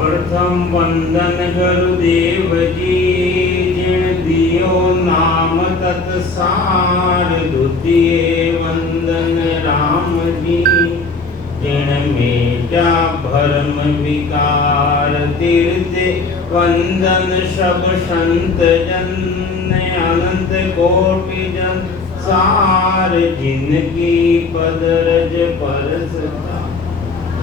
प्रथम वंदन गुरुदेव जी जिन दियो नाम तत्सार। द्वितीय वंदन राम जी जिन मेटा भरम विकार। तृतीय वंदन सब संत जन अनंत कोटि जन सार। जिनकी पदरज परसता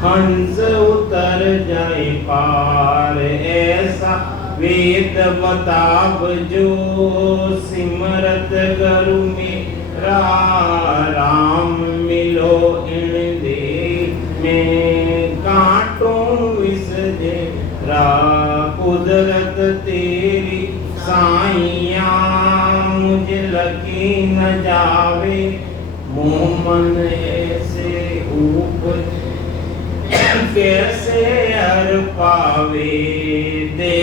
हंस उतर जाए पार। ऐसा वेद बताब जो सिमरत गुरु मेरा। राम मिलो इन दे में कांटों विष जेरा। कुदरत तेरी साइया मुझे लगी न जावे। मोह मन ऐसे ऊपर कैसे हर पावे। दे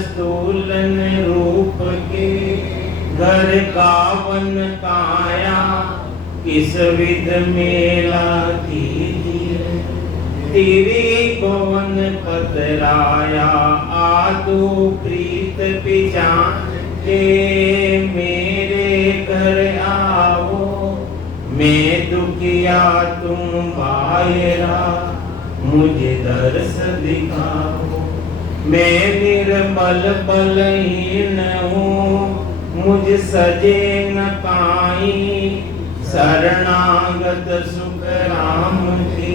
स्थूलन रूप के घर गावन काया। किस विध मेला कीजिए तेरी भवन पतराया। आदो प्रीत पिजान के मेरे घर आओ। मैं दुखिया तुम बायरा मुझे दर्श दिखाओ। मैं निर्बल बलहीन हूँ मुझ सजे न काई। शरणागत सुख राम के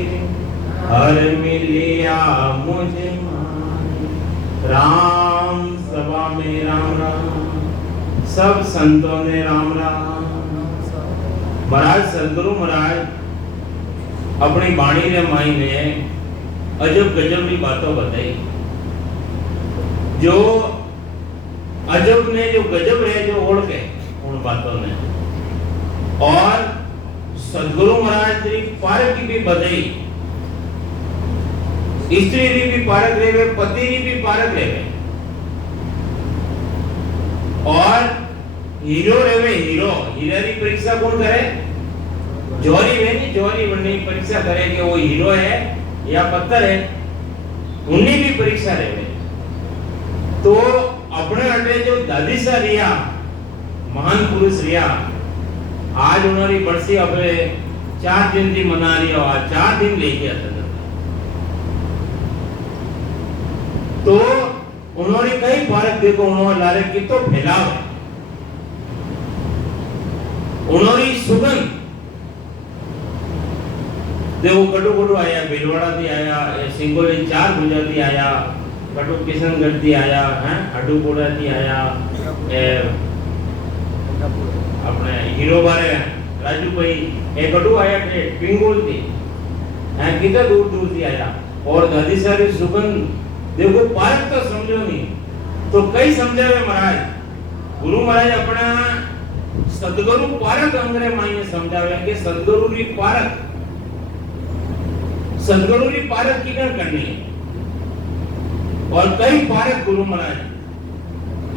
हर मिलिया मुझे माई। राम सभा में राम राम। सब संतों ने राम राम। महाराज सदगुरु महाराज अपनी बाणी ने माई ने अजब गजब की बातों बताई। जो अजब ने जो गजब है जो ओढ़ के उन बातों ने। और सदगुरु महाराज जी पारक की भी बताई। स्त्री री भी पारक रहे, पति री भी पारक रहे। और हीरो रहे, हीरो हीरा की परीक्षा कौन करे? जोरी में नहीं, जोरी बनने की परीक्षा करे कि वो हीरो है या पत्थर है। उन्हीं भी परीक्षा रहे। तो अपने अटे जो दादी सा रिया महान पुरुष रिया। आज उन्होंने बरसी अब 4 दिन की मना रही हो। आज 4 दिन ले गया था। तो उन्होंने कई पारक देखो उन्होंने लारे की तो फैलाव है। उन्होंने सुगंध देखो कटु कटु आया, भीलवाड़ा थी आया, सिंगोली 4 भुजा थी आया, कटु किशनगढ़ थी आया, हैं अडुपोड़ा थी आया, अपने हीरो बारे राजू भाई एक कटु आया थे, पिंगुल थी, हैं कितना दूर दूर थी आया। और दादी सारी सुगंध देखो पारक तो समझो नहीं तो कई समझावे महाराज। गुरु महाराज अपना सदगुरु पारक अंग्रे माई समझावे कि सदगुरु री पारक, सदगुरु री पारक किधर करनी है। और कई पारक गुरु महाराज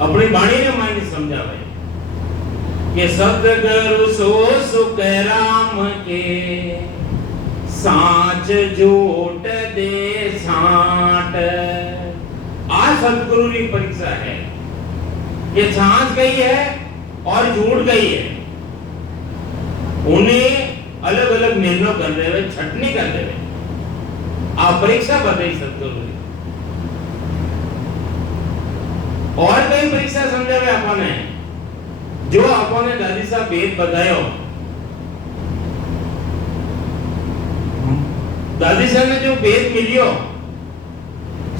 अपनी वाणी ने माई समझावे कि सदगुरु सो सुख राम के साच झूठ दे साठ। आज सदगुरु की परीक्षा है। ये सांस गई है और झूठ गई है। उन्हें अलग अलग निर्णय कर रहे हुए, छटनी कर रहे हुए आप परीक्षा कर रही सदगुरु। और कई परीक्षा समझा हुए आपने जो आपने दादी साहब वेद बतायो। दादी साहब ने जो वेद मिलियो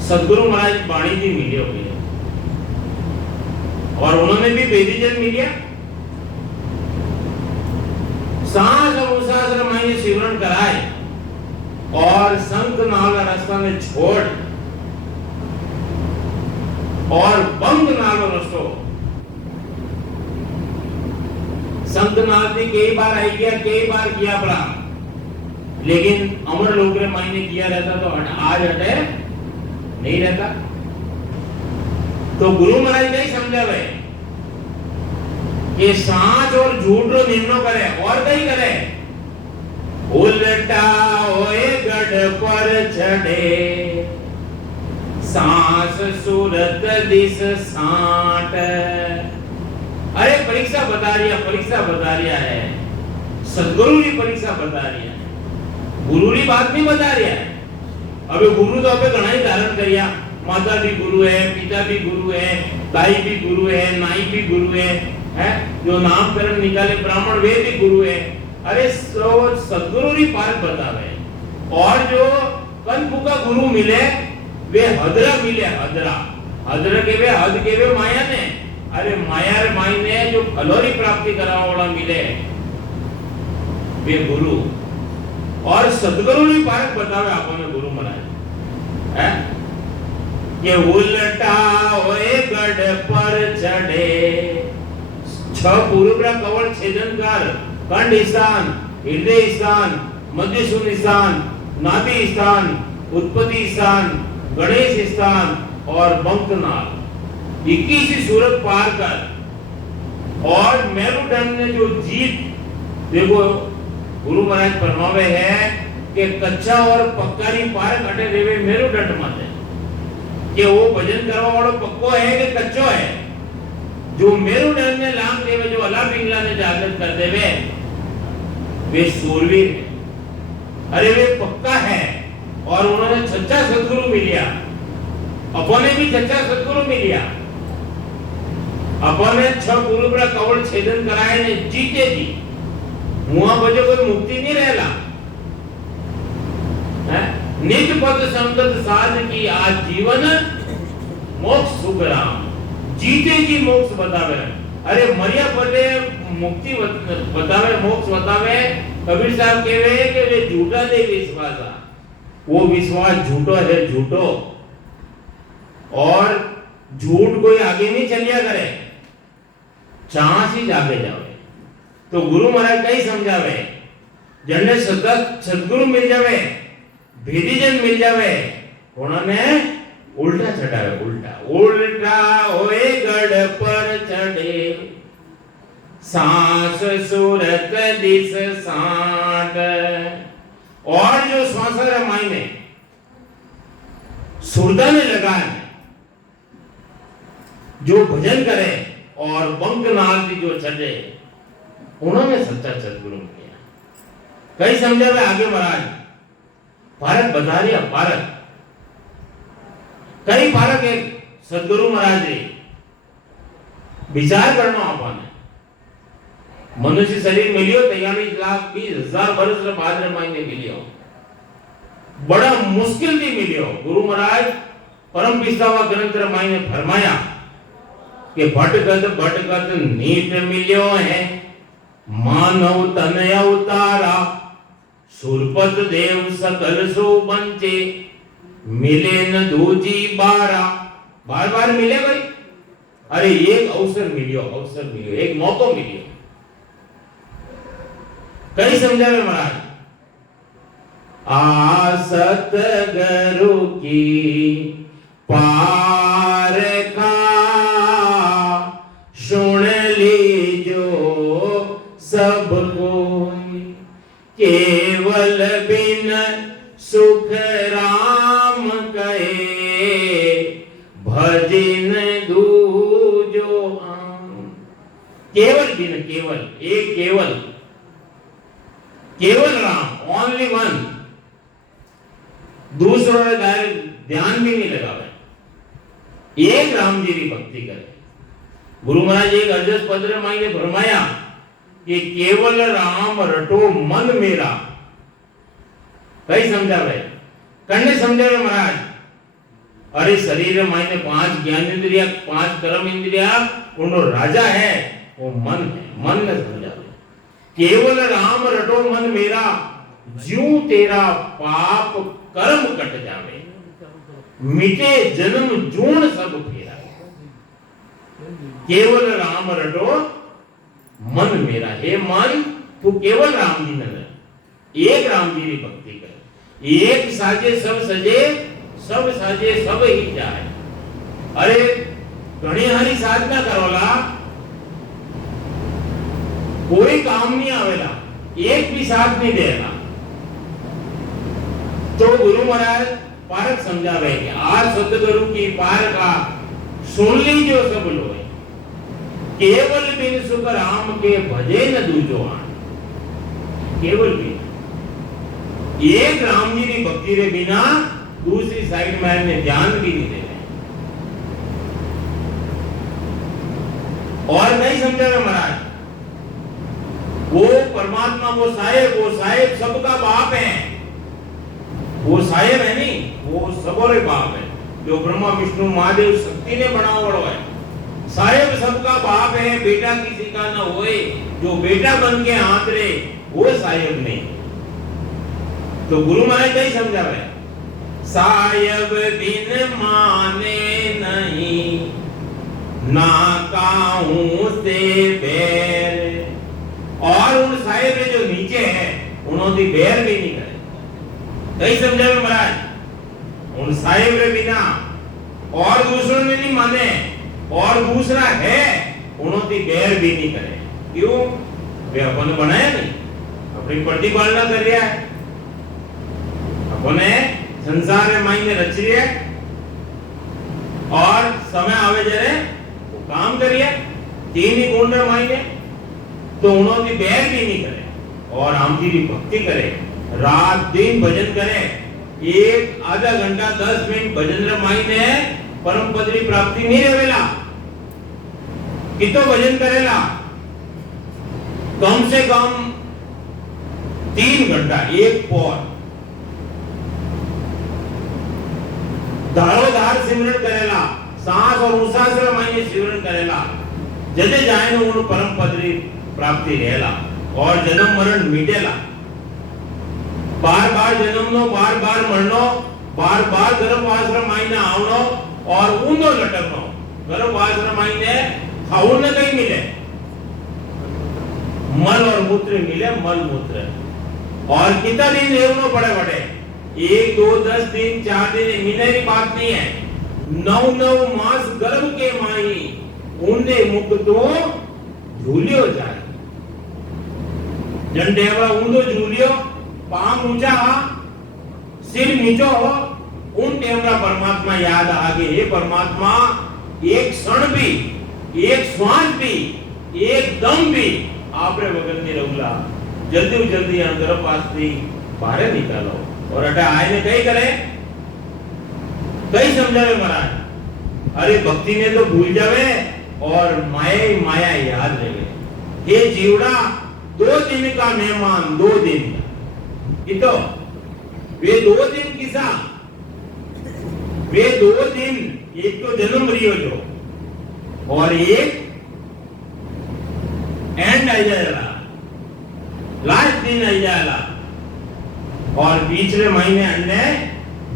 सदगुरु महाराज वाणी जी मिलियो और उन्होंने भी वेदीजन मिलिया। सांस और उसास रमाई सिमरन कराए और संत नाल रास्ता में छोड़ और बंद नाल रस्तो संत नाल भी कई बार आई गया, कई बार किया पड़ा, लेकिन अमर लोग रे मायने किया रहता तो आज हटे नहीं रहता। तो गुरु महाराज नहीं समझावे कि सांच और झूठ रो निर्णय करे और कहीं करे। उल्टा होए गढ़ पर चढ़े सांस सूरत दिस साठ। अरे परीक्षा बता रिया है, सदगुरु की परीक्षा बता रिया है, गुरु की बात नहीं बता रिया है। अबे गुरु तो अबे घना ही धारण करिया, माता भी गुरु है, पिता भी गुरु है, दाई भी गुरु है, नाई भी गुरु है, जो नामकरण निकाले ब्राह्मण वे भी गुरु है। अरे सदगुरु की बात बतावे। और जो कनपु का गुरु मिले वे हदरा मिले, हदरा के वे हद के वे माया ने। अरे माया रे माई ने जो फलोरी प्राप्ति करावा वाला मिले वे गुरु। और सदगुरु की बात बतावे आपने गुरु महाराज है ये उल्टा होए गढ़ पर चढ़े। छह पूर्व कवल छेदन कर कंठ स्थान, हृदय स्थान, मध्य शून्य स्थान, नाभि स्थान, उत्पत्ति स्थान, गणेश स्थान और बंकनाल 21 सूरत पार कर। और मेरुदंड ने जो जीत देखो गुरु महाराज फरमावे है कि कच्चा और पक्का री पार कटे देवे मेरुदंड माते कि वो भजन करवा वालो पक्को है कि कच्चो है। जो मेरुदंड ने लांग देवे, जो अला पिंगला ने जागृत कर देवे वे सूरवीर है। अरे वे पक्का है। और उन्होंने सच्चा सदगुरु मिलिया, अपने भी सच्चा सदगुरु मिलिया, अपने छह गुरु का कवल छेदन कराए ने जीते जी मुआ बजे कोई मुक्ति नहीं रहला है। निज पद संगत साध की आज जीवन मोक्ष सुख राम, जीते जी मोक्ष बतावे। अरे मरिया पड़े मुक्ति बतावे, मोक्ष बतावे। कबीर साहब कहवे कि वे झूठा दे विश्वास, वो विश्वास झूठो है, झूठो। और झूठ कोई आगे नहीं चलिया करे, चांस ही जागे जावे। तो गुरु महाराज कई समझावे, जन्ने सदगुरु मिल जावे, भेदीजन मिल जावे, उन्होंने उल्टा चढ़ावे, उल्टा होए गढ़ पर चढ़े, सांस सूरत दिस साठ। और जो श्वास रामाई में सुरदा ने लगाए, जो भजन करे और बंकनाल की जो चढ़े, उन्होंने सच्चा सदगुरु किया। कई समझावे आगे महाराज भारत बता रिया, भारत कई भारत एक सदगुरु महाराज जी विचार करना आपने मनुष्य शरीर मिलियो 43,20,000 वर्ष बाद मायने मिलियो, बड़ा मुश्किल थी मिलियो। गुरु महाराज परम पितावा ग्रंथ मायने फरमाया कि भटकत नीत मिलियो है, मानव तन अवतारा, सुरपत देव सकल सो बंचे, मिले न दूजी बारा। बार बार मिले भाई, अरे एक अवसर मिलियो, एक मौका मिलियो। कई समझावे महाराज, आसत गुरु की पार का सुन लीजो सब कोई, केवल बिन सुख राम कहे, भजन दूजो आम। केवल बिन, केवल एक, केवल राम, ओनली वन, दूसरों ने ध्यान भी नहीं लगावे, एक राम जी की भक्ति करे। गुरु महाराज एक अर्जस पत्र माई ने फरमाया कि केवल राम रटो मन मेरा। कई समझावे, कन्ने समझावे महाराज, अरे शरीर माई ने 5 ज्ञान इंद्रिया, 5 कर्म इंद्रिया, उनको राजा है वो मन है, मन ने समझावे। केवल राम रटो मन मेरा, ज्यों तेरा पाप कर्म कट जावे, मिटे जन्म जून सब फेरा। केवल राम रटो मन मेरा, हे मन तू केवल राम जी न, एक राम जी की भक्ति कर। एक साजे सब सजे, सब साजे सब ही जाए। अरे घणी हारी साधना करोला, कोई काम नहीं आवेला, एक भी साथ नहीं देगा। तो गुरु महाराज पारक समझावे कि आ सतगुरु की पारका सुन लीजो सब लोग, केवल बिन सुख राम के भजे न दूजो आन। केवल बिन एक राम जी की भक्ति रे बिना दूसरी साइड में इन्हें ध्यान भी नहीं दे रहे। और नहीं समझा रहे महाराज, वो परमात्मा, वो साहेब सबका बाप है। वो साहेब है नहीं, वो सबोरे बाप है। जो ब्रह्मा विष्णु महादेव शक्ति ने बनाया बड़ो है। साहेब सबका बाप है, बेटा किसी का ना होए। जो बेटा बन के हाथ रे वो साहेब नहीं। तो गुरु महाराज नहीं समझावे, साहेब बिन माने नहीं, ना काहू से बैर। और उन साहेब रे जो नीचे है उन्होंने बैर भी नहीं करे। नहीं समझावे महाराज, उन साहेब रे बिना और दूसरों ने नहीं माने, और दूसरा है उन्होंने बैर भी नहीं करे। क्यों? वे अपन बनाया नहीं, अपनी प्रतिपालना कर रहा है, अपने संसार में मायने रच रही है, और समय आवे जरे वो काम करिए। तीन ही गुण मायने, तो उन्होंने बैर भी नहीं करे और हम जी की भक्ति करे, रात दिन भजन करे। एक आधा घंटा 10 मिनट भजन रे मायने परम पद की प्राप्ति नहीं रहेला। कितो भजन करेला, कम से कम 3 घंटा एक पौर धारोधार सिमरन करेला, सांस और उसास रे मायने सिमरन करेला। जदे जाए न उन परम पद की प्राप्ति रहेला और जन्म मरण मिटेला। बार बार जन्म नो, बार बार मरनो, बार बार गर्भवास रे मायने आवनो और ऊंधो लटकनो। गर्भवास रे मायने खाऊं न कहीं मिले, मल और मूत्र मिले, मल मूत्र। और कितना दिन रहना पड़े बड़े, 1 2 10 दिन 4 दिन मिलने की बात नहीं है। 9 मास गर्भ के माई ऊंधे मुख तो झूलियो जाए। जंडेवा ऊंधो झूलियो, पांव ऊंचा हा, सिर नीचो हो, उन टेमरा परमात्मा याद आगे। हे परमात्मा, एक क्षण भी, एक श्वास भी, एक दम भी आपरे बगल में रहूला। जल्दी जल्दी गर्भवास थी बाहर निकालो। और अटा आए ने कई करे, कई समझावे महाराज। अरे भक्ति ने तो भूल जावे और माया याद रहे। हे जीवड़ा, 2 दिन का मेहमान, 2 दिन तो वे 2 दिन किसा, वे 2 दिन, एक तो जन्म रियो जो, और एक एंड आ जाएगा, लास्ट दिन आ जाएगा। और पिछले महीने अन्य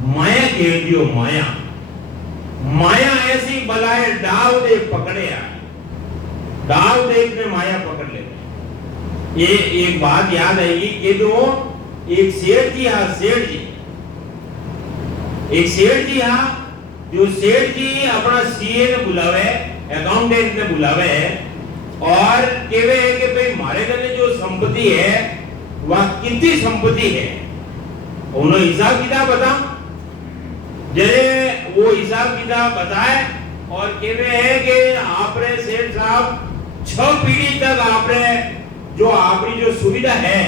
माया घेर दियो। माया ऐसी बलाए डाव दे पकड़े आ, डाव देख ने माया पकड़ ले। ये एक बात याद आएगी कि तो एक सेठ जी एक सेठ जी हा, जो सेठ जी अपना सीए ने बुलावे, अकाउंटेंट ने बुलावे और कहवे है कि भाई मारे कने जो संपत्ति है वह कितनी संपत्ति है, उन्होंने हिसाब किताब बता। जरे वो हिसाब किताब बताए और कहवे है कि आपरे सेठ साहब 6 पीढ़ी तक आपरे जो आपकी जो सुविधा है,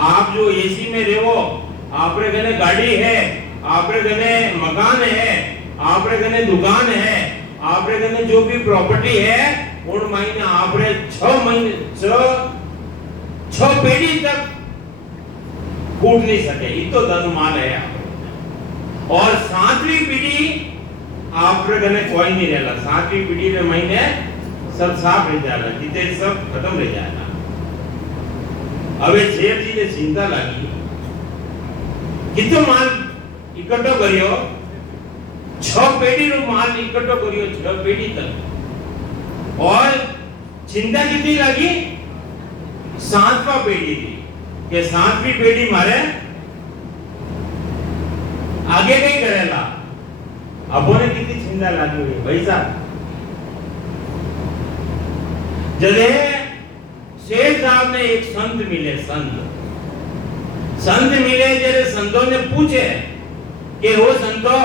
आप जो एसी में रहो, आपरे कने गाड़ी है, आपरे कने मकान है, आपरे कने दुकान है, आपरे कने जो भी प्रॉपर्टी है, उन महीने आपरे 6 पीढ़ी तक फूट नहीं सके। इतो धन माल है आप। और 7वीं पीढ़ी आपरे कने कोई नहीं रहेला। 7वीं पीढ़ी में महीने सब साफ रह जाएगा, जिते सब खत्म रह जाएगा। अबे शेर जी ने चिंता लगी, कितो माल इकट्ठो करियो, 6 पेढ़ी रो माल इकट्ठो करियो, 6 पेढ़ी तक। और चिंता कितनी लगी, 7वां पेढ़ी थी कि 7वीं पेढ़ी मारे आगे नहीं करेला। अबोने कितनी चिंता लगी हुई भाई साहब। जले शेठ साहब ने एक संत मिले, संत मिले। जरे संतों ने पूछे કે ઓ સંતો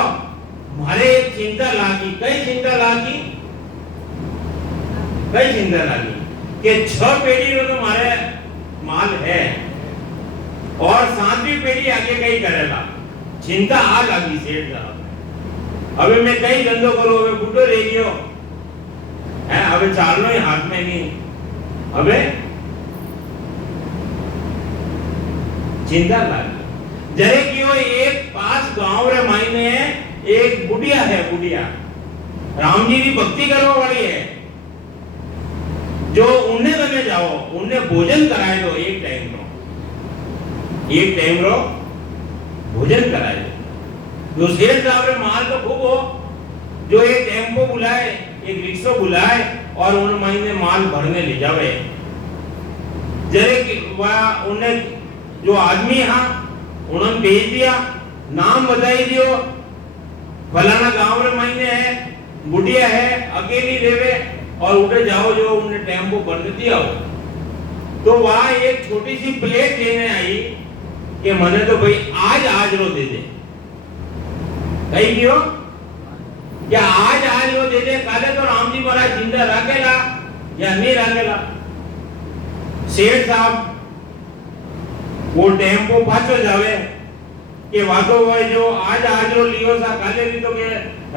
મારે એક ચિંતા લાગી. કઈ ચિંતા લાગી? કઈ ચિંતા લાગી કે 6 પેઢીનો તો મારે માલ है और 7वीं પેઢી આગે કઈ કરેલા. ચિંતા આ લાગી શેઠ સાહેબ. હવે મેં કઈ ધંધો કરું? હવે બુઢો રહી ગયો હે, હવે ચાલનો હાથ में नहीं. હવે चिंता लागी. जरे क्यों एक पास गांव रे मायने एक बुढ़िया है. बुढ़िया राम जी की भक्ति करवा वाली है. जो उन्हें तमे जाओ, उन्हें भोजन कराए दो. एक टाइम रो भोजन कराए दो. जो शेर साहब रे माल तो खूब हो, जो एक टेम्पो बुलाए, एक रिक्शा बुलाए और उन महीने माल भरने ले जावे. जरे उन्हें जो आदमी हाँ उन्होंने भेज दिया, नाम बताई दियो, फलाना गांव में महीने है, बुढ़िया है, अकेली रेवे और उठे जाओ. जो उन्हें टेम्पो भर दिया हो तो वहां एक छोटी सी प्लेट लेने आई कि मने तो भाई आज रो दे दे. कही क्यों? क्या आज रो दे दे, काले तो राम जी महाराज जिंदा रखेला या नहीं रखेला. शेठ साहब वो टेम्पो पाछो जावे के वातो होय जो आज रो लियो सा काले भी तो के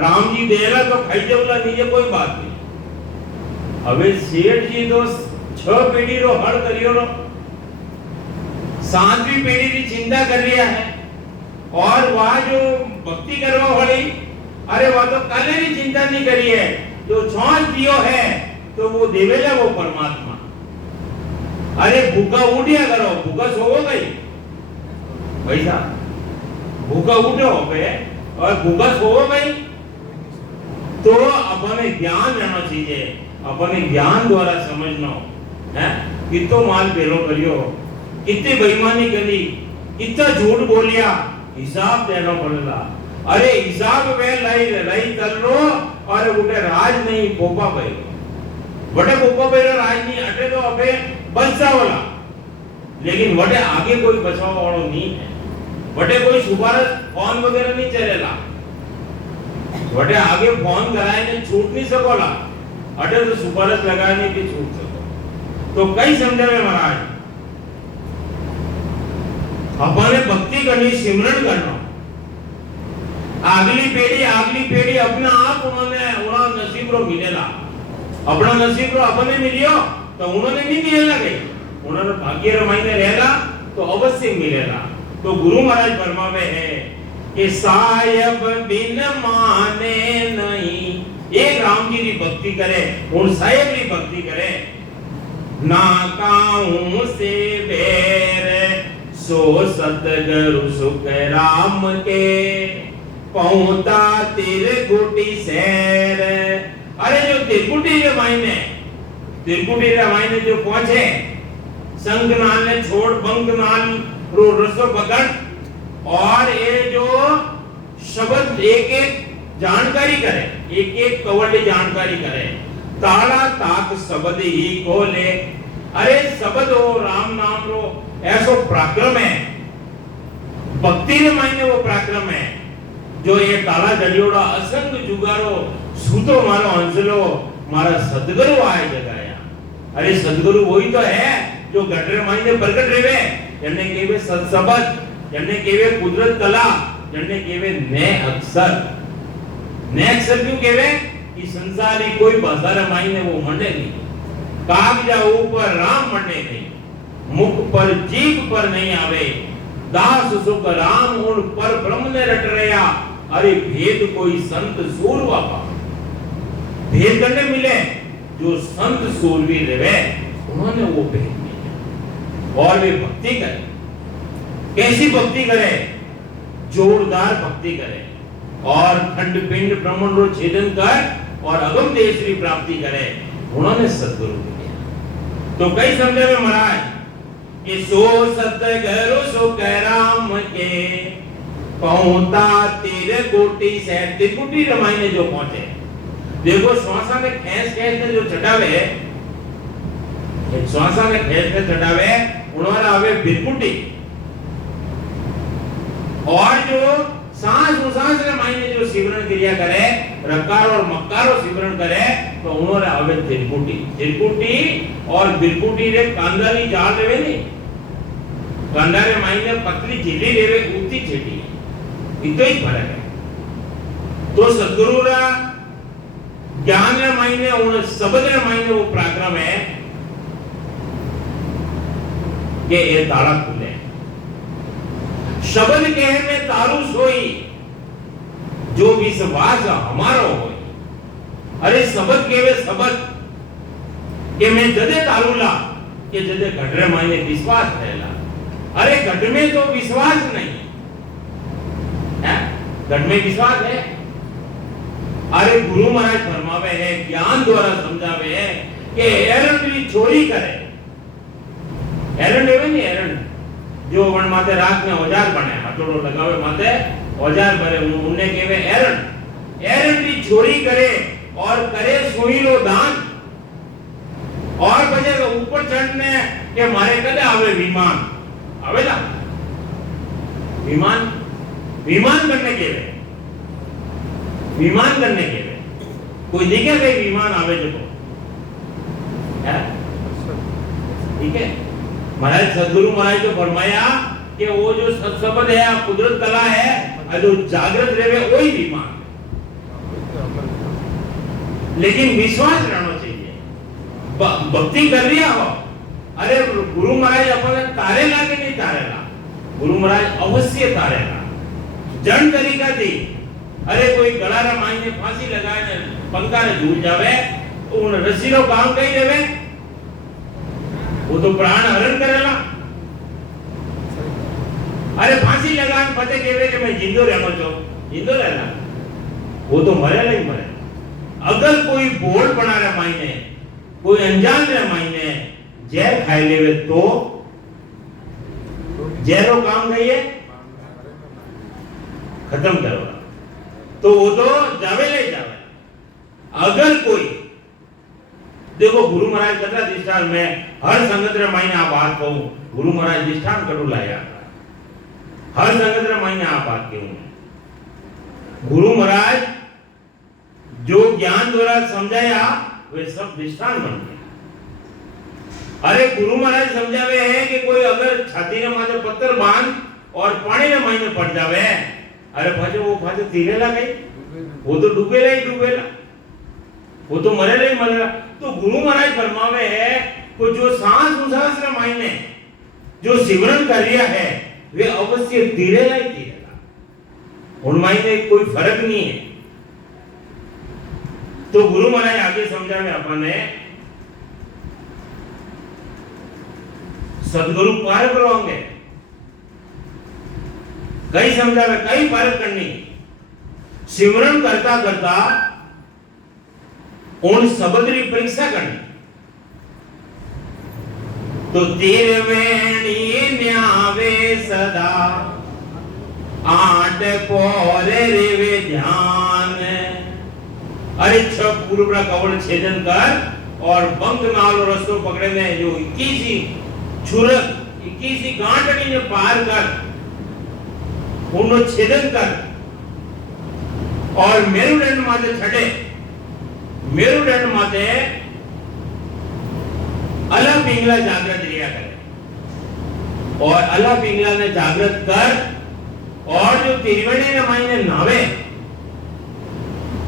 राम जी देला तो खाई जवला नीचे कोई बात नहीं. હવે શેઠ जी तो 6 પેઢી रो हल करियो रो, 7वीं પેઢી की चिंता कर रिया है. और वह जो भक्ति करवा वाली, अरे वह तो काले की चिंता नहीं करी है. जो छाछ दियो है तो वो देवेला वो परमात्मा. अरे भूखा उठिया करो, भूखा सोवो गई पैसा, भूखा उठो पे और भूखा सोवो गई. तो अपने ज्ञान रहना चाहिए, अपने ज्ञान द्वारा समझना है. कितो माल पेलो करियो, कितनी बेईमानी करी, कितना झूठ बोलिया, हिसाब देना पड़ेगा. अरे हिसाब में लाई कर लो और उठे राज नहीं पोपा पे वटे पोपा पे राज नहीं अटे तो अबे बचा वाला. लेकिन वटे आगे कोई बचाव वालों नहीं है. वटे कोई सुपारस फोन वगैरह नहीं चलेला. वटे आगे फोन कराए ने छूट नहीं सकोला. अटे तो सुपारस लगाने की छूट सको. तो कई समझावे महाराज अपने भक्ति करनी, सिमरन करना. अगली पेढ़ी अपने आप उन्होंने नसीब रो मिलेला. अपना नसीब रो अपने मिलियो तो उन्होंने नहीं मिलेला. गई उन्होंने भाग्य रे मायने रहेला तो अवश्य मिलेला. तो गुरु महाराज फरमावे है कि सायब बिन माने नहीं. एक राम जी की भक्ति करे और साहेब की भक्ति करे. ना काऊ से बेर सो सतगुरु सुख राम के पहुंचा तिरकुटी शहर. अरे जो तिरकुटी के मायने जो पहुंचे संगनाल ने छोड़ बंगनाल रो रसो पकड़ और ये जो शब्द एक जानकारी करे, एक कवड़ी जानकारी करे. ताला ताक शब्द ही खोले. अरे शब्द हो राम नाम रो ऐसो पराक्रम है. भक्ति के मायने वो पराक्रम है. जो ये ताला जड़ियोड़ा असंग जुगारो सूतो मारो हंसलो मारा सदगुरु आए जगाया. अरे सदगुरु वही तो है जो गटरे मायने प्रकट रेवे. जन्ने केवे सत्सबद, जन्ने केवे कुदरत कला, जन्ने केवे ने अक्षर. ने अक्षर क्यों केवे कि संसारी कोई भाषा रे मायने वो मंडे नहीं. कागजा ऊपर राम मंडे नहीं, मुख पर जीभ पर नहीं आवे. दास सुख राम उन पर ब्रह्म ने रट रया. अरे भेद कोई संत सूरवा पा. भेद करने मिले जो संत सूरवीर रहे उन्होंने वो भेद मिले और वे भक्ति करे. कैसी भक्ति करे? जोरदार भक्ति करे और खंड पिंड ब्रह्मंड रो छेदन कर और अगम देश की प्राप्ति करे. उन्होंने सद्गुरु दिया. तो कई समझे में महाराज कि सो सतगुरु सुख राम के पहुंचा तिरकुटी से. तिरकुटी रमाई जो पहुंचे. देखो श्वासा में खेस ने जो चढ़ावे, श्वासा में खेस ने चढ़ावे उन्होंने आवे बिरकुटी. और जो सांस क्रिया करे, रकार और मकार और सिमरन करे तो उन्होंने आवे त्रिपुटी और बिरपुटी रे कांदानी जाल रेवे नहीं, कांदारे मायने पतली झिल्ली रेवे ऊंची छेटी, इतो ही फर्क है। तो सद्गुरु रा ज्ञान रे मायने उन शब्द रे मायने वो पराक्रम है कि ये ताला खुले। शब्द कहे में तारू सोई जो विश्वास हमारो हो। अरे शब्द केवे शब्द के मैं जदे तारूला के जदे घटरे मायने विश्वास रहेला। अरे घट में तो विश्वास नहीं है, घट में विश्वास है। अरे गुरु महाराज फरमावे है, ज्ञान द्वारा समझावे है कि एरंड की चोरी करे। एरंड है नहीं, एरंड जो वन माते रात में औजार बने, हथौड़ो लगावे माते औजार बने, उन्हें केवे एरंड। एरंड की चोरी करे और करे सोईलो दान और बजे ऊपर चढ़ने के मारे कदे आवे विमान आवे ना, विमान विमान करने के वे, विमान करने के वे कोई दिखे भाई विमान आवे जो है, ठीक है। महाराज सद्गुरु महाराज तो फरमाया कि वो जो सत्सबद है, कुदरत कला है, जो जागृत रहे वही विमान, लेकिन विश्वास रहना चाहिए। भक्ति कर रिया हो, अरे गुरु महाराज अपने तारेला के नहीं तारेला, गुरु महाराज अवश्य तारेला जन तरीका थी। अरे कोई गला रा मायने फांसी लगाए ने पंखा ने झूल जावे, उन रस्सी रो काम कई देवे, वो तो प्राण हरण करेला। अरे फांसी लगान पते केवे कि मैं जिंदो रहना छो, जिंदो रहना, वो तो मरेला ही मरे। अगर कोई बोल बना रहा मायने, कोई अनजान रहा मायने जहर खाई लेवे तो जहरो काम कहिए खत्म करो, तो वो तो जावे ले जावे। अगर कोई देखो गुरु महाराज कतरा दृष्टान में हर संगत रे मायने आ बात कहूं, गुरु महाराज दृष्टान करू लाया, हर संगत रे मायने आ बात कहूं। गुरु महाराज जो ज्ञान द्वारा समझाया वे सब दृष्टान बन गए। अरे गुरु महाराज समझावे है कि कोई अगर छाती रे माथे पत्थर बांध और पानी रे मायने पड़ जावे, अरे भाजो वो भाजो तीरेला गई, वो तो डूबेला ही डूबेला, वो तो मरेला ही मरेला। तो गुरु महाराज फरमावे है को जो सांस उसास रे मायने जो सिमरन कर रिया है वे अवश्य तीरेला ही तीरेला, उन मायने कोई फर्क नहीं है। तो गुरु महाराज आगे समझावे अपने सदगुरु पार करोगे, कई समझावे कई पार करनी, सिमरन करता करता उन शब्द की परीक्षा करनी। तो तेरे वेणी न्यावे सदा आठ पोरे रेवे ध्यान। अरे छह पूर्व का कवल छेदन कर और बंक नाल रस्तो पकड़े ने जो 21 छुरक 21 गांठड़ी ने पार कर, उन्हें छेदन कर और मेरुदंड माते छड़े, मेरुदंड माते अला पिंगला जागृत रिया करे और अला पिंगला ने जागृत कर और जो तिरवणी ने मायने नावे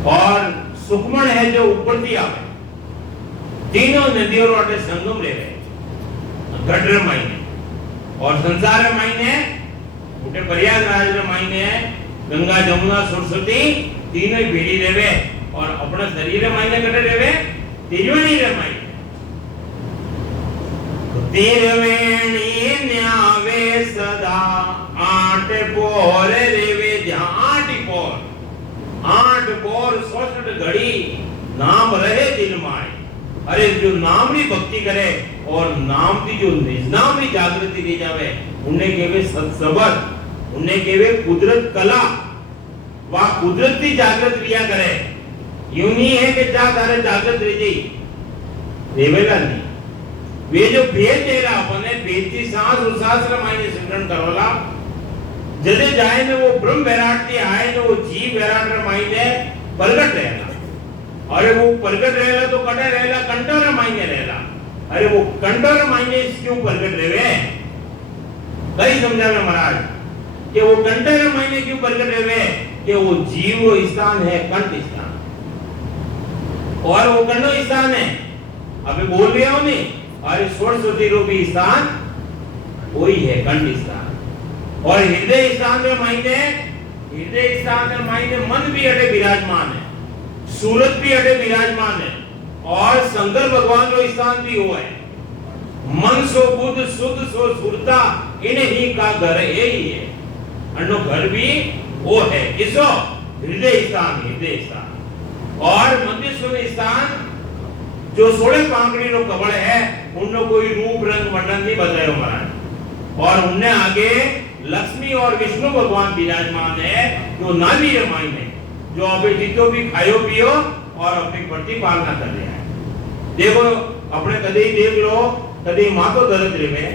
और सुखमण है जो ऊपर आवे, तीनों नदियों रोटे संगम रेवे गढ़ मायने और संसार मायने उठे प्रयागराज रे मायने गंगा जमुना सरस्वती तीनों भेड़ी रेवे और अपना शरीर मायने कटे रेवे तिरवणी रे मायने। तिरवेणी न्यावे सदा आठ पोर रेवे आठ पोर, आठ पोर 66 घड़ी नाम रहे दिल माय। अरे जो नाम की भक्ति करे और नाम की जो निजनाम की जागृति दी जावे उन्हें केवे सत्सबद, उन्हें केवे कुदरत कला वा कुदरत की जागृत रिया करे। यूं नहीं है कि जा तारे जागृत रह जाई, रेवेला नहीं। वे जो भेद दे रहा अपने भेद की सांस उसास रे मायने सिमरन करवाला, जदे जाए ने वो ब्रह्म वैराट की आए ने वो जीव वैराट रे मायने प्रगट रहेला। अरे वो प्रगट रहेला तो कटे रहेला कंटर मायने रहेला। अरे वो कंटर मायने क्यों प्रगट रहे? कई समझावे महाराज कि वो कंटर मायने क्यों प्रगट रहे? कि वो जीव स्थान है, कंठ स्थान, और वो कंडो स्थान है। अभी बोल रहे हो नहीं, अरे सरस्वती रूपी स्थान वही है, कंठ स्थान। और हृदय स्थान में मायने, हृदय स्थान में मायने मन भी अटे विराजमान है, सूरत भी अटे विराजमान है, और शंकर भगवान जो स्थान भी वो है। मन सो बुद्ध शुद्ध सो सुरता, इन्हें ही का घर यही है। अन्नो घर भी वो है, किसो? हृदय स्थान, हृदय स्थान। और मंदिर स्थान जो 16 पांखड़ी नो कबड़ है, उनको कोई रूप रंग वर्णन नहीं बतायो महाराज। और उनने आगे लक्ष्मी और विष्णु भगवान विराजमान है, जो नाली रमाई में, जो अभी जितो भी खायो पियो और अपनी प्रतिपालना कर रहे हैं। देखो अपने कदे देख लो, कदे मातो दर्द रेवे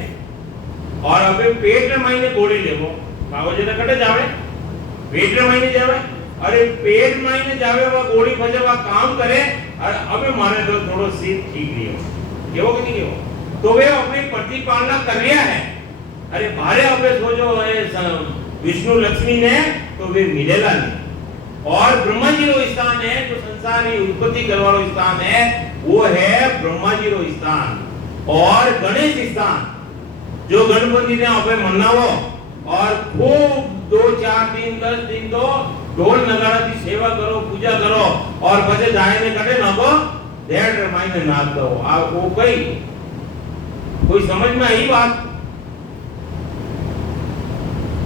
और अबे पेट रे मायने गोड़ी लेवो, कागज ने कटे जावे, पेट रे मायने जावे। अरे पेट मायने जावे वा गोड़ी भजे वा काम करे, और अबे मारे तो थोड़ो सीध ठीक नहीं हो, केवो कि नहीं हो, तो वे अपनी प्रतिपालना कर रहा है। अरे भारे अबे सोचो विष्णु लक्ष्मी ने, तो वे मिलेला नहीं। और ब्रह्मा जी रो स्थान है, जो संसार की उत्पत्ति करवारो स्थान है, वो है ब्रह्मा जी रो स्थान। और गणेश स्थान, जो गणपति ने अबे मनावो और खूब 2-4 दिन 10 दिन तो ढोल नगाड़ा की सेवा करो, पूजा करो, और बजे जाए ने कटे ना को 1.5 महीने नाच दो। आप वो कोई समझ में आई बात?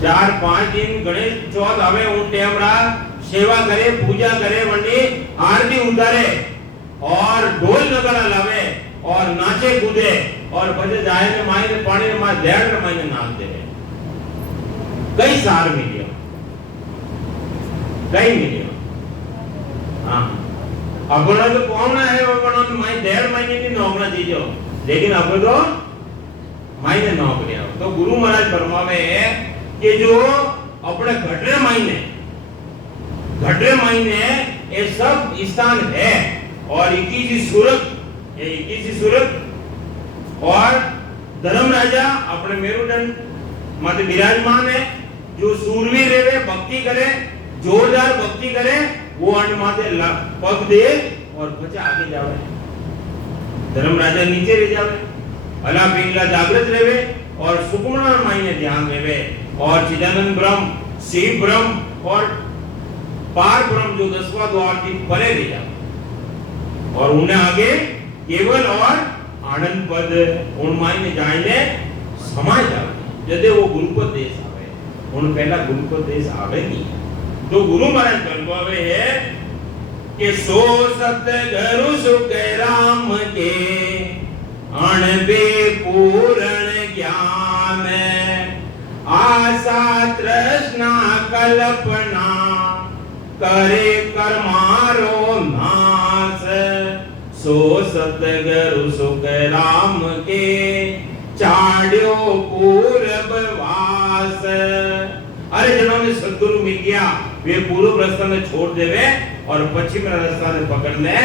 4-5 दिन गणेश चौथ आवे, उन टेमरा सेवा करे, पूजा करे, वंडी आरती उतारे और ढोल नगाड़ा लावे और नाचे कूदे, और बजे जाए ने मायने पानी ने मां 1.5 महीने नाच दे। कई सार मिलियो, कई मिलियो। हाँ, अपना तो कौन है, अपना माय 1.5 महीने की नौकरी दीजो, लेकिन अब तो मायने नौकरी आओ। तो गुरु महाराज फरमावे कि जो अपने घटरे महीने ये सब स्थान है, और 21 सूरत, ये 21 सूरत, और धर्म राजा अपने मेरुदंड माते विराजमान है, जो सूरवीर रेवे, भक्ति करे, जोरदार भक्ति करे, वो अंड माते पग दे और बचा आगे जावे। धर्म राजा नीचे रह जावे, अला पिंगला जागृत रेवे और सुकुमार मायने ध्यान रेवे, और चिदानंद ब्रह्म, शिव ब्रह्म और पार ब्रह्म जो 10वां द्वार की परे रह जावे, और उन्हें आगे केवल और आनंद पद उन मायने जाने समाज जावे। जदे वो गुरुपद देश आवे, उन पहला गुरुपद देश आवे नहीं। तो गुरु महाराज कहवावे है कि सो सतगुरु सुख राम के अणबे पूर्ण ज्ञान, आशा तृष्णा कल्पना करे कर्मारो नाश। सो सतगुरु सुख राम के चाड्यो पूरब वास। अरे जिन्होंने सदगुरु मिल गया, वे पूर्व रास्ता में छोड़ देवे और पश्चिम रास्ता में पकड़ने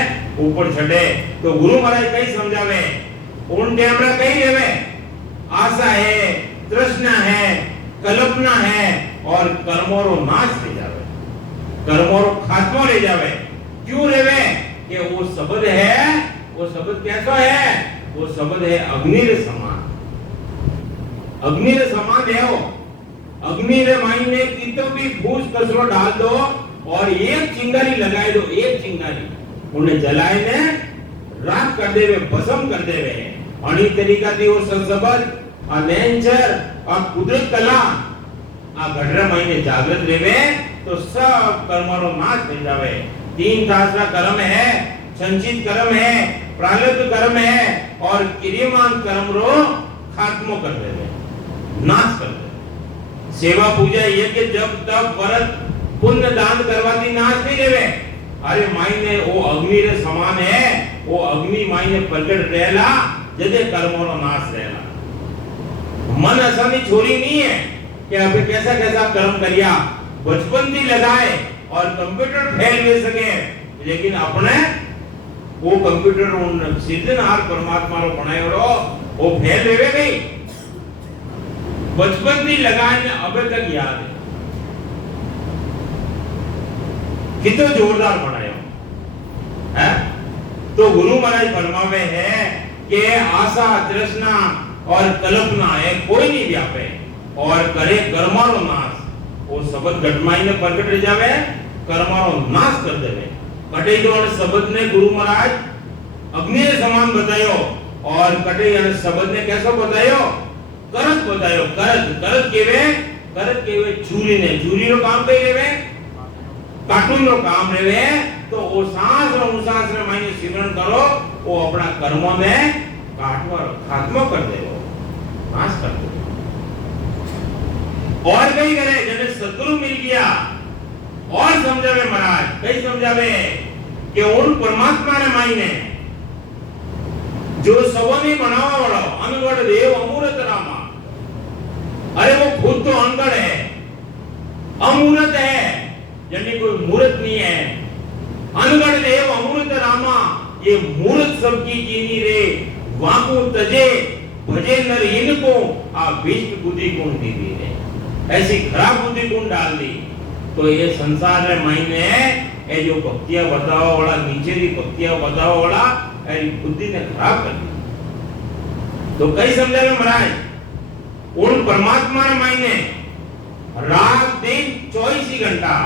ऊपर चढ़े। तो गुरु महाराज कई समझावे, उन टेमरा कई देवे, आशा है, तृष्णा है, कल्पना है, और कर्मों नाश ले जावे, कर्मों खात्मा ले जावे। क्यों रेवे? कि वो शब्द है, वो शब्द कैसा है? वो शब्द है अग्नि रे समान, अग्नि रे समान है वो। अग्नि रे मायने कितो भी फूस कचरो डाल दो और एक चिंगारी लगाए दो, एक चिंगारी उन्हें जलाए ने राख कर देवे, भस्म कर देवे। अणी तरीका थी वो संसबद आ नेचर आ कुदरत कला आ घटरा मायने जागृत रेवे, तो सब कर्मों नाश हो जावे। 3 तासरा कर्म है, संचित कर्म है, प्रारब्ध कर्म है, और क्रियमान कर्म रो खात्मो कर देवे, नाश कर देवे। सेवा पूजा यज्ञ जब तब व्रत पुण्य दान करवाती नाश नहीं देवे। अरे मायने वो अग्नि रे समान है, वो अग्नि मायने प्रकट रहेला, जदे कर्मों रो नाश रहेला। मन आसानी छोरी नहीं है कि अबे कैसा कैसा कर्म करिया, बचपन थी लगाए और कंप्यूटर फेल ले सके, लेकिन अपने वो कंप्यूटर उन सिद्धनार परमात्मा रो बनायोड़ो वो फेल लेवे नहीं। बचपन थी लगाने अबे तक याद है कितो जोरदार बनायो है। तो गुरु महाराज फरमावे है कि आशा तृष्णा और कल्पना है कोई नहीं व्यापे और करे कर्मारो नाश। वो शब्द घटमाई ने प्रकट रह जावे, कर्मारो नाश कर देवे। कटे जो शब्द ने गुरु महाराज अग्नि के समान बतायो और कटे शब्द ने कैसा बतायो, करत बतायो। करत केवे छुरी ने, छुरी रो काम कई लेवे, काटून रो काम लेवे। तो वो सांस रे मायने सिमरन करो, वो अपना कर्मों में काटवा खात्मा कर देवो, नाश कर दो। और कई करे जने सद्गुरु मिल गया और समझावे महाराज, कई समझावे कि उन परमात्मा ने मायने जो सबोनी बनावा वाला अनगढ़ देव अमूर्त रामा। अरे वो खुद तो अनगढ़ है, अमूर्त है, यानी कोई मूर्त नहीं है। अनगढ़ देव अमूर्त रामा, ये मूर्त सबकी कीनी रे वाकू तजे भजे नर इनको आ विष्ट बुद्धि गुण दी रे। ऐसी खराब बुद्धि गुण डाल दी तो ये संसार रे मायने ये जो भक्तियां बताओ वाला, नीचे दी भक्तियां बताओ वाला ऐसी बुद्धि ने खराब कर दी। तो कई समझे महाराज उन परमात्मा ने मायने रात दिन 24 घंटा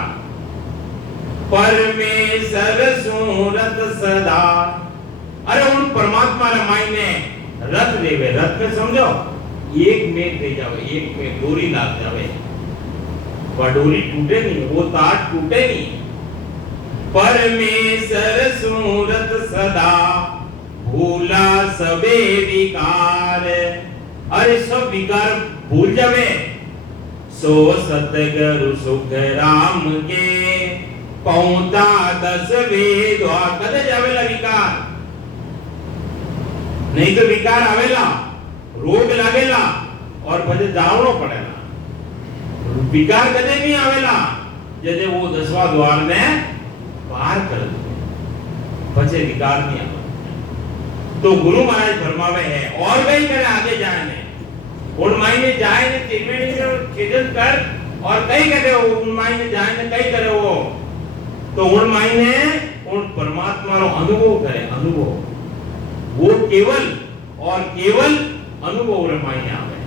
परमेश्वर सूरत सदा। अरे उन परमात्मा ने मायने रथ देवे, रथ में समझो एक मेघ दे जावे, एक में डोरी लाग जावे, वह डोरी टूटे नहीं, वो तार टूटे नहीं। परमेश्वर सूरत सदा भूला सबे विकार। अरे सब विकार भूल जावे। सो सतगुरु सुख राम के पौता 10 वेद कदे जावेला विकार। नहीं तो विकार आवेला, रोग लागेला और भले जावणो पड़ेला। विकार कदे नहीं आवेला जदे वो 10वां द्वार ने पार कर दे, बचे विकार नहीं आवे। तो गुरु महाराज फरमावे है और कई करे आगे जाए ने उन मायने जाए ने त्रिवेणी में छेदन कर और कई करे उन मायने जाए ने कई करे वो तो उन मायने उन परमात्मा रो अनुभव करे। अनुभव वो केवल और केवल अनुभव रे मायने आवे।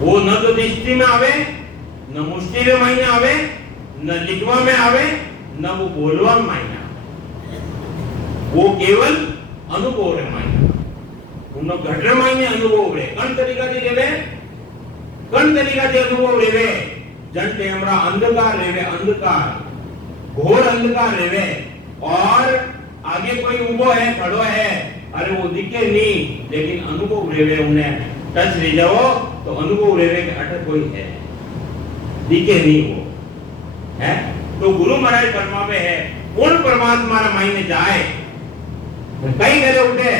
वो न तो दृष्टि में आवे, न मुष्टि रे मायने आवे, न लिखवा में आवे, न वो बोलवा में मायने आवे। वो केवल अनुभव रे मायने उन घट रे मायने अनुभव रे कण तरीका थी रेवे, कण तरीका थी अनुभव रेवे। जंटे हमरा अंधकार रेवे, अंधकार घोर अंधकार रेवे और आगे कोई उबो है, खड़ो है, अरे वो दिखे नहीं, लेकिन अनुभव रेवे। उन्हें टच ले जाओ तो अनुभव रेवे कि अटक कोई है, दिखे नहीं वो है। तो गुरु महाराज फरमावे है उन परमात्मा रे मायने जाए कई करे उठे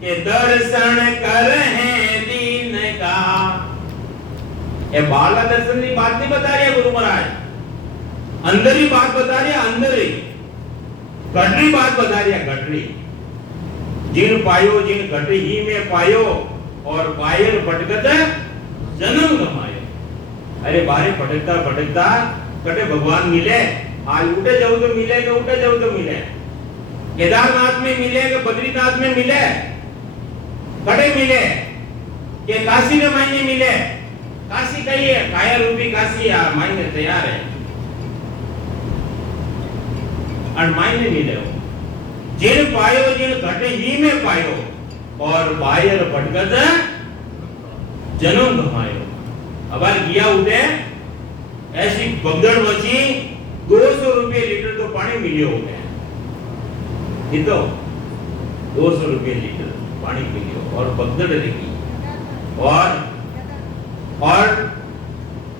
कि दर्शन कर है दीन का। ये बाला दर्शन की बात नहीं बता रही है गुरु महाराज, अंदर ही बात बता रही है, अंदर ही गठरी बात बता रही है, गठरी। जिन पायो जिन घटी ही में पायो और पायल भटकत जन्म गमायो। अरे बारे भटकता भटकता कटे भगवान मिले, आज उठे जाओ तो मिलेगा, उठे जाओ तो मिले। केदारनाथ में मिलेगा, बद्रीनाथ में मिले, कटे मिले के काशी में मायने मिले। काशी कही है, काया रूपी काशी यार मायने तैयार है और मायने मिले हो। जिन पायो जिन घटे ही में पायो और बाहर भटकत जन्म गमायो। अब गया उठे ऐसी बगदड़ मची, 200 रुपये लीटर तो पानी मिले हो गए, ये तो 200 रुपये लीटर पानी मिले और बगदड़ लगी और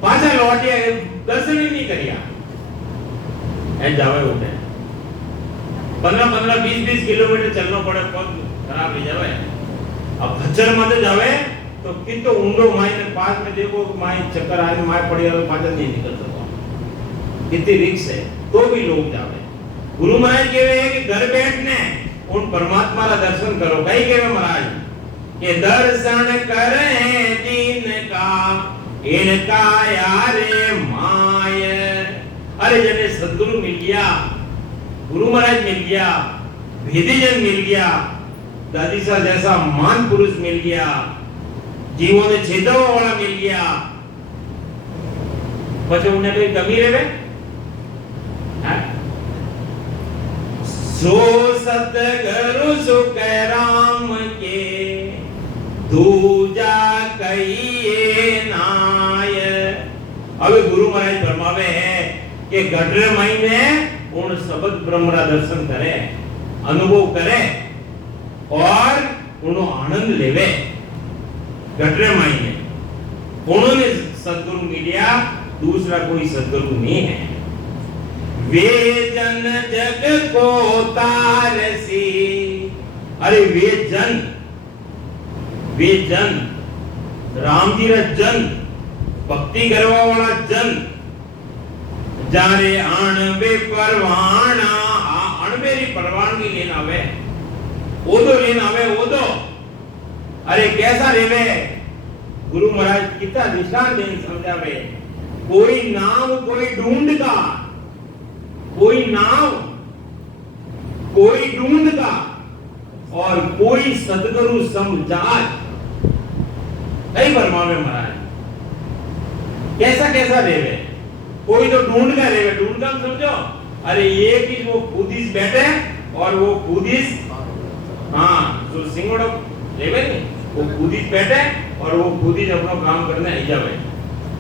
पाछा लौटिया दर्शन ही नहीं करिया। ऐ जावे उठे 15-15, 20-20 किलोमीटर चलना पड़े, पग खराब हो जावे। अब खच्चर मत जावे तो कितो ऊंडो माई ने पास में देखो माई चक्कर आने माई पड़ी और पाछा नहीं निकल सकता। कितनी रिक्स है तो भी लोग जावे। गुरु महाराज कहे है कि घर बैठने उन परमात्मा का दर्शन करो। कई कहे महाराज के दर्शन करे दीन का इनका यारे माय। अरे जने सदगुरु मिल गया, गुरु महाराज मिल गया, भेदीजन मिल गया, दादी साहब जैसा मान पुरुष मिल गया, जीवों ने छेदवा वाला मिल गया, पछे उन्हें कोई कमी रहे। सो सतगुरु सुख राम के दूजा कहिए नाय। अब गुरु महाराज फरमावे है कि गढ़ महीने उन सबद ब्रह्म का दर्शन करे, अनुभव करे और उन्हों आनंद लेवे। गढ़ महीने उन्होंने सदगुरु मिलिया, दूसरा कोई सदगुरु नहीं है। वे जन जग को तारसी। अरे वे जन राम जी रा जन, भक्ति करवा वाला जन, जारे आणबे परवाना, अणबेरी परवानगी लेना आवे, ओदो लेना आवे, ओदो। अरे कैसा रेवे गुरु महाराज कितना निशान देन समझावे। कोई नाम कोई ढूंढता, कोई नाम कोई ढूंढता और कोई सदगुरु समझात। कई फरमावे महाराज कैसा कैसा रेवे। कोई तो ढूंढ कर रेवे, ढूंढ कर समझो। अरे ये कि वो खुदिस बैठे और वो खुदिस, हाँ जो सिंगड़ो रेवे नहीं, वो खुदिस बैठे और वो खुदिस अपना काम करने आई जावे।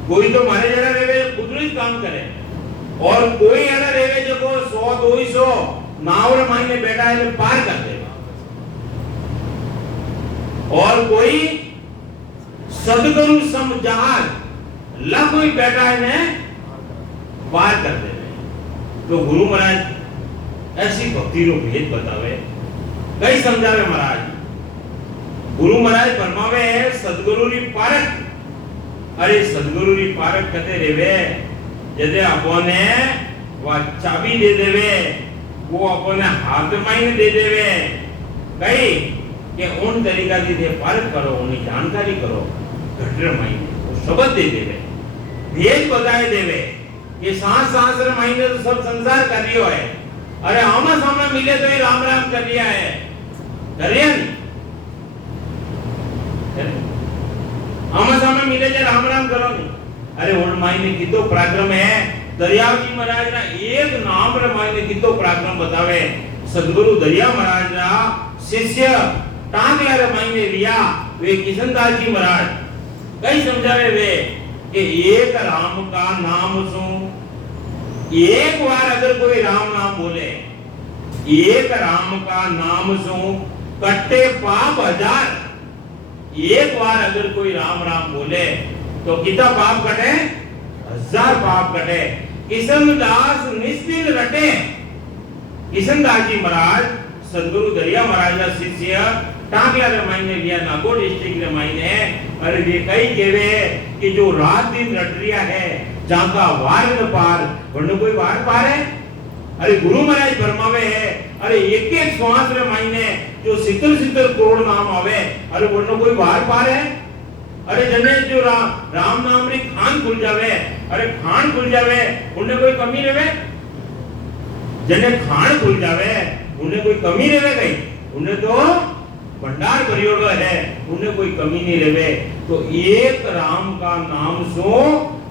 कोई तो मारे जड़ा रेवे खुद ही काम करे और कोई ऐसा रेवे जो को 100 200 नावर मायने बैठा है तो पार कर देगा, और कोई सदगुरु समझात ला कोई बैठा है ने पार कर देवे। तो गुरु महाराज ऐसी भक्ति रो भेद बतावे, कई समझावे महाराज। गुरु महाराज फरमावे है सदगुरु री पारक। अरे सदगुरु री पारक कते रेवे जदे अपने वा चाबी दे देवे, वो अपने हाथ में दे देवे। कई कि उन तरीका दी दे पारक करो, उन्हें जानकारी करो। घटर महीने वो शब्द दे देवे, भेद बताए देवे कि सांस रे महीने तो सब संसार कर रियो है। अरे आमा सामने मिले तो ही राम राम कर लिया है, करिए आमा सामने मिले जो राम राम करो नहीं। अरे उन मायने कितो पराक्रम है। दरियाव जी महाराज ना एक नाम रे मायने कितो पराक्रम बतावे। सदगुरु दरिया महाराज ना शिष्य टांगला रे मायने लिया वे किशनदास जी महाराज। कई समझावे वे कि एक राम का नाम सो, एक बार अगर कोई राम नाम बोले, एक राम का नाम सो कट्टे पाप 1000। एक बार अगर कोई राम राम बोले तो कितना पाप कटे? 1000 पाप कटे। किशनदास निस्दिन रटे। किशनदास जी महाराज सदगुरु दरिया महाराज का शिष्य टांगला रे मायने लिया, नागौर डिस्ट्रिक्ट रे मायने। अरे ये कई कहवे कि जो रात दिन रट रिया है जाका वार न पार, वरना कोई वार पार है। अरे गुरु महाराज फरमावे है अरे एक एक श्वास रे मायने जो 70 करोड़ नाम आवे, अरे वरना कोई वार पार है। अरे जने जो राम नाम री खान खुल जावे, अरे खान खुल जावे उन्हें कोई कमी रहे। जने खान खुल जावे उन्हें कोई कमी रहे गई, उन्हें तो भंडार परियोगा है, उन्हें कोई कमी नहीं रहे। तो एक राम का नाम सो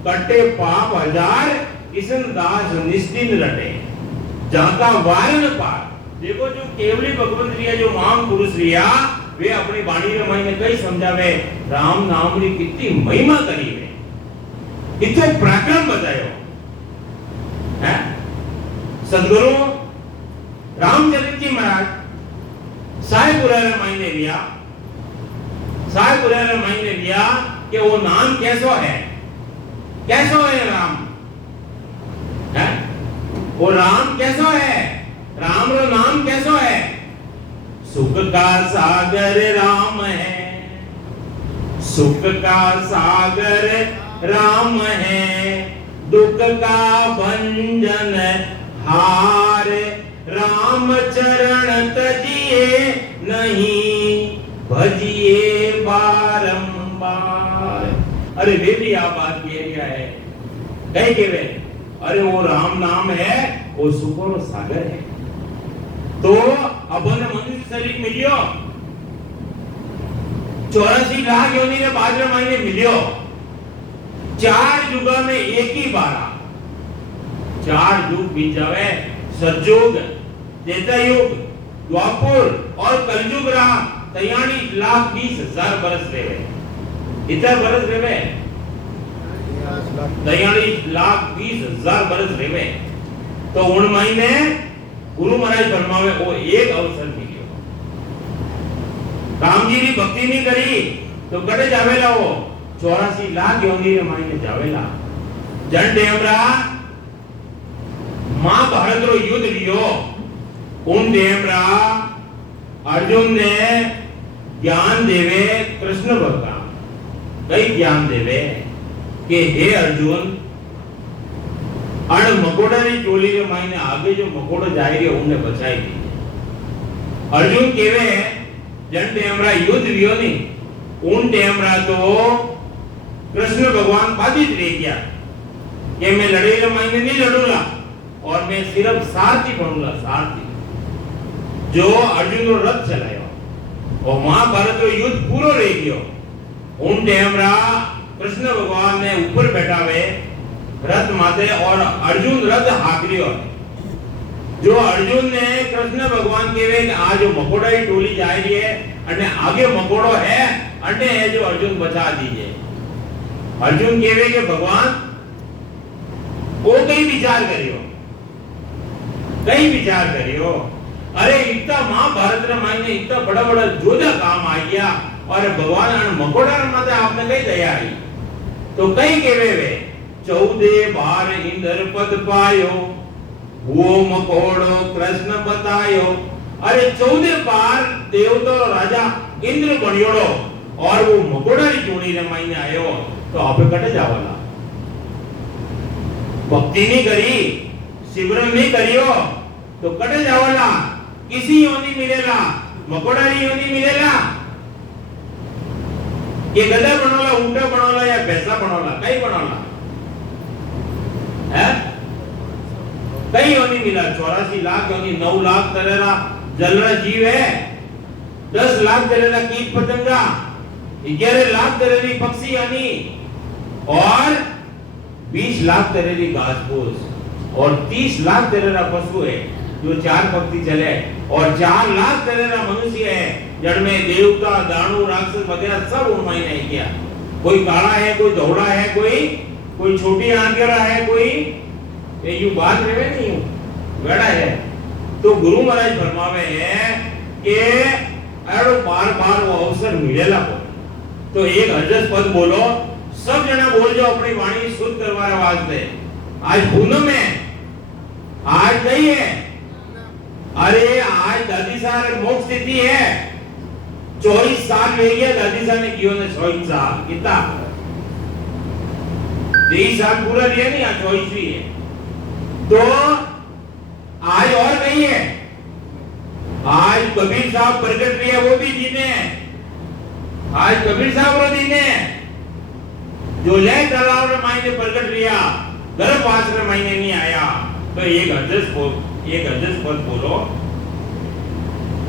कटे पाप 1000। किशनदास निस्दिन रटे जाका वार न पार। देखो जो केवली भगवंत रिया, जो महान पुरुष रिया, वे अपनी वाणी में मायने कई समझावे राम नाम री कितनी महिमा करी है, कितने पराक्रम बतायो है। सदगुरु रामचंद्र जी महाराज साहेबपुरा रे मायने लिया, साहेबपुरा रे मायने लिया कि वो नाम कैसो है, कैसो है राम है, वो राम कैसो है, राम रो नाम कैसो है। सुख का सागर राम है, सुख का सागर राम है, दुख का भंजन हार, राम चरण तजिए नहीं भजिए बारंबार। अरे वे भी आप बात कह रहा है कहीं के वे, अरे वो राम नाम है वो सुपर सागर है। तो अपन मनुष्य शरीर मिलियो 84 लाख योनि ने 12 महीने मिलियो, 4 युग में एक ही बार 4 युग बीत जावे, सतयुग, त्रेता युग, द्वापर और कलयुग रहा 43,20,000 बरस रहे। इतना बरस रहे 43,20,000 बरस रहे। तो उन महीने गुरु महाराज फरमावे वो एक अवसर मिलियो, राम जी की भक्ति नहीं करी तो कटे जावेला वो 84 लाख योनि रे महीने जावेला। जन डेमरा महाभारत रो युद्ध लियो, उन डेमरा अर्जुन ने ज्ञान देवे कृष्ण भगवान कई ज्ञान देवे कि हे अर्जुन अण मकोड़ा री चोली रे मायने आगे जो मकोड़ो जाए रे उन्हें बचाई दीजिए। अर्जुन केवे जन टेमरा युद्ध लियो नहीं उन टेमरा तो कृष्ण भगवान बाधित रह गया कि मैं लड़े रे मायने नहीं लड़ूंगा और मैं सिर्फ सारथी बनूंगा, सारथी जो अर्जुन रो रथ चलायो और महाभारत रो युद्ध पूरो रह गयो। उन टेमरा कृष्ण भगवान ने ऊपर बैठा हुए रथ माथे और अर्जुन रथ हाकरियो। जो अर्जुन ने कृष्ण भगवान केवे कि आ जो मकोड़ा की टोली जा रही है अने आगे मकोड़ो है अने है जो अर्जुन बचा दीजिए। अर्जुन केवे कि भगवान वो कई विचार करियो, कई विचार करियो। अरे इतना महाभारत रे मायने इतना बड़ा बड़ा जोधा काम आ गया और भगवान मकोड़ा माथे आपने कई दया आई तो कई केवे वे 14 बार इंद्र पद पायो वो मकोड़ो कृष्ण बतायो। अरे 14 बार देवता राजा इंद्र बनियोड़ो और वो मकोड़ा री चूड़ी रे मायने आयो तो आपे कटे जावाला। भक्ति नहीं करी, सिमरन नहीं करियो तो कटे जावाला। किसी योनि मिलेला, मकोड़ा री योनि मिलेला, ये गधा बनोला, ऊंटा बनोला या भैंसा बनोला, कई बनोला है कई योनि मिला। 84 लाख योनि, 9 लाख तरेरा जलरा जीव है, 10 लाख तरेरा कीट पतंगा, 11 लाख तरेरी पक्षी यानी और 20 लाख तरेरी घास फूस और 30 लाख तरेरा पशु है जो 4 पक्षी चले और 4 लाख तरेरा मनुष्य है जड़ में देवता दानव राक्षस वगैरह सब उनमें नहीं किया। कोई काला है, कोई धोड़ा है, कोई छोटी आंखेरा है, कोई ये यू बात रहे नहीं बड़ा है। तो गुरु महाराज फरमावे है कि अरे बार-बार वो अवसर मिलेला को तो एक हजस पद बोलो, सब जना बोल जाओ अपनी वाणी शुद्ध करवाने वास्ते। आज पूनम है, आज नहीं है, अरे आज दादी साहब मोक्ष तिथि है, 24 साल ले गया दादी साहब ने कियो ने 24 साल कितना 23 साल पूरा लिया नहीं, आज 24वीं है। तो आज और नहीं है, आज कबीर साहब प्रकट किया वो भी दिन है, आज कबीर साहब रो दिन है जो ले तालाब रे मायने प्रकट किया गर्भवास रे मायने नहीं आया। तो एक हजस पद बोलो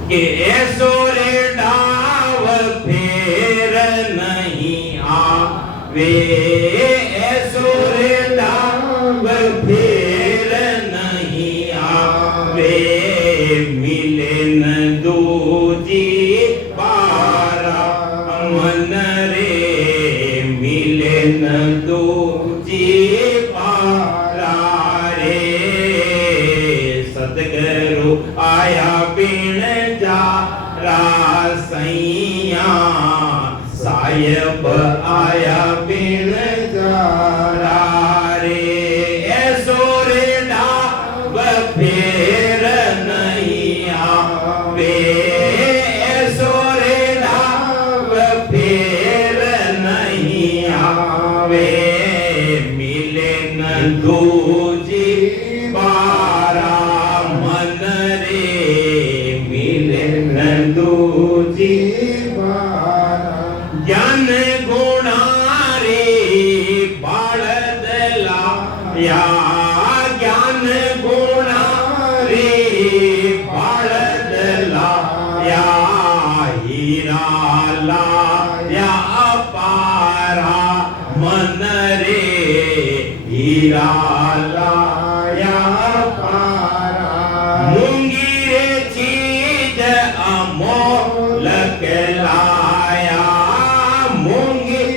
कि ऐसो रे डाव फेर नहीं आवे, ऐसो रे डाव फेर नहीं आवे, मिले न दूजी पारा मन रे, मिले न दूजी पारा रे, सतगुरु आया बिन जा रासैया, साहिब आया बिन जा रे, ऐसो रे डाव फेर नहीं आवे, ऐसो रे डाव फेर नहीं आवे, मिले न हीरा लाया पारा, मूंगी रे चीज अमोल लाया, मूंगी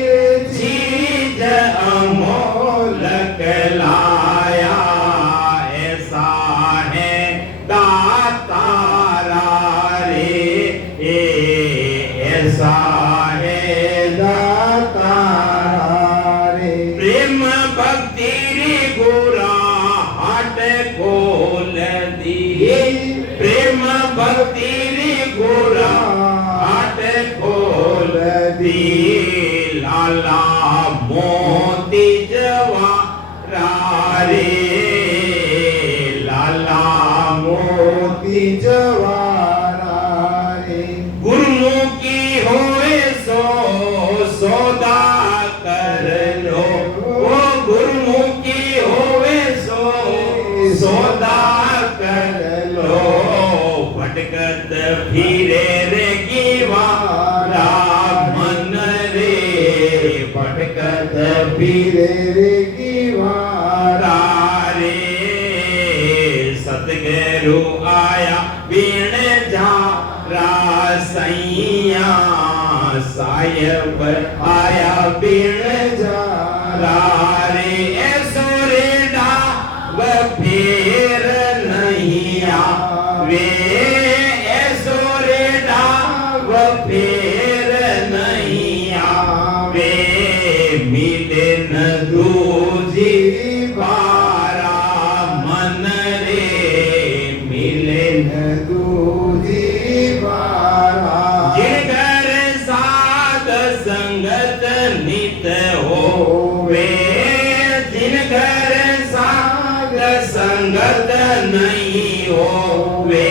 चीज अमोल लाया, ऐसा है दातारा रे, ऐसा है दातारा रे। प्रेम भक्ति रे गोरा हाट खोल दी, प्रेम भक्ति रे गोरा हाट खोल दी, लाला मोती जवारा रे, लाला मोती जवारा रे। गुरुमुखी होए सो सौदा कर लो, ओ गुरुमुखी होए सो सौदा कर लो, भटकत फिरे रे गिवारा मन रे, भटकत फिरे रे गिवारा रे। सतगुरु आया बीण जा रासैया, सायब आया बीण जा रे, ऐसो रे डाव फेर नहीं आवे, ऐसो रे डाव फेर नहीं आवे, मिले न दूजी बारा मन रे, मिले न दूजी बारा। जिन घर साध संगत नित होवे, जिन घर साध संगत नहीं होवे,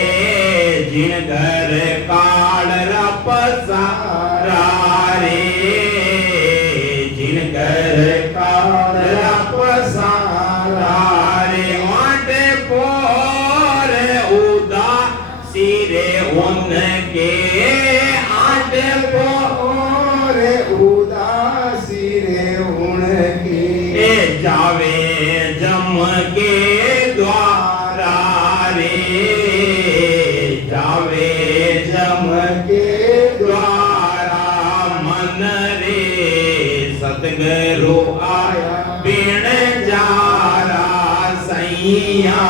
जिन घर काल रपसारा रे, जिन घर काल रपसारा रे, वाटे पोर उदासी रे उनके, आटे पोर उदासी रे उनके, जावे जम के द्वारा रे, जावे जम के द्वारा मन रे। सतगुरु आया बीण जा रासैया,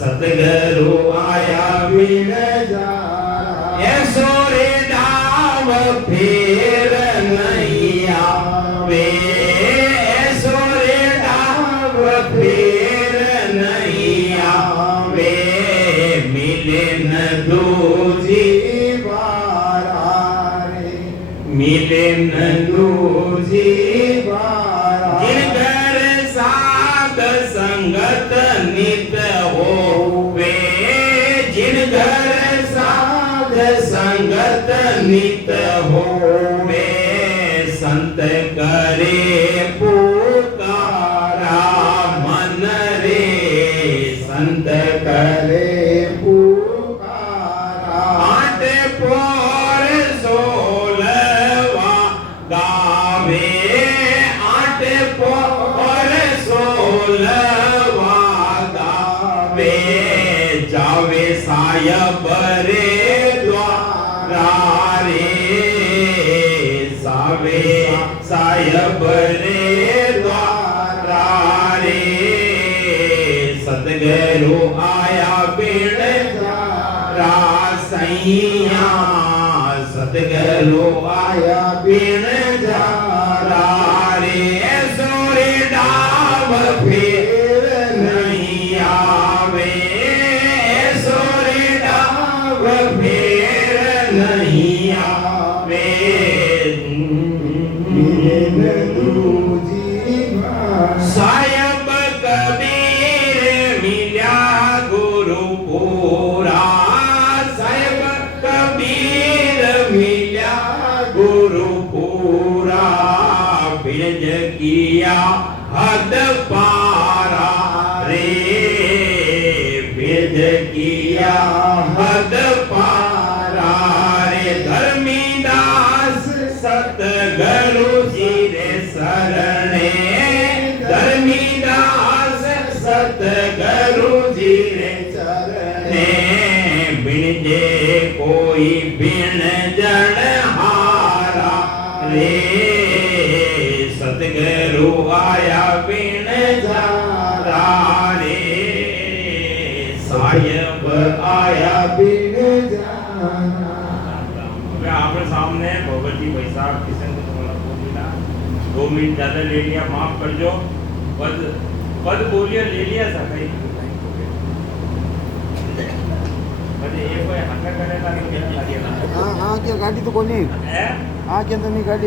सतगुरु आया बीण जा, ऐसो रे डाव फेर नहीं आवे, ऐसो रे डाव फेर नहीं आवे, मिले न दूजी बारा रे, मिले न दूजी बारा। जिन घर साध संगत नित होवे, जिन घर साध संगत नित होवे, संत करे पुकारा मन रे, संत करे पुकारा। आठ पोर सोलवा गावे, आठ पोर सोलवा गावे, जावे सायब रे द्वारा रे, सावे सायब रे द्वारा रे। सतगुरु आया बीण जा रासैया, सतगुरु आया बीण जा रे, ऐसो रे डाव फेर नहीं आवे, ऐसो रे डाव फेर नहीं आवे, सायब कबीर मिल्या गुरुपुरा, सायब कबीर मिल्या गुरुपुरा, बिरज किया हद पारा रे, बिरज किया हद पारा रे। धर्मीदास सतगुरु जी रे शरणे, धर्मीदास રે ચરણે બીણજે કોઈ બીણ જણ હારા રે સતગુરુ આયા બીણ જારા રે સાહેબ આયા બીણ જારા। હવે આપણે सामने भगवती वैशाख किशन को तुम्हारा बोल मिला 2 मिनट ज्यादा ले लिया, माफ कर जो। पद पद बोलिए ले लिया था कहीं म्हणजे ये कोई हक्का करेगा नहीं क्या? हाँ हाँ क्या गाड़ी तो कोनी है हाँ क्या तो नहीं गाड़ी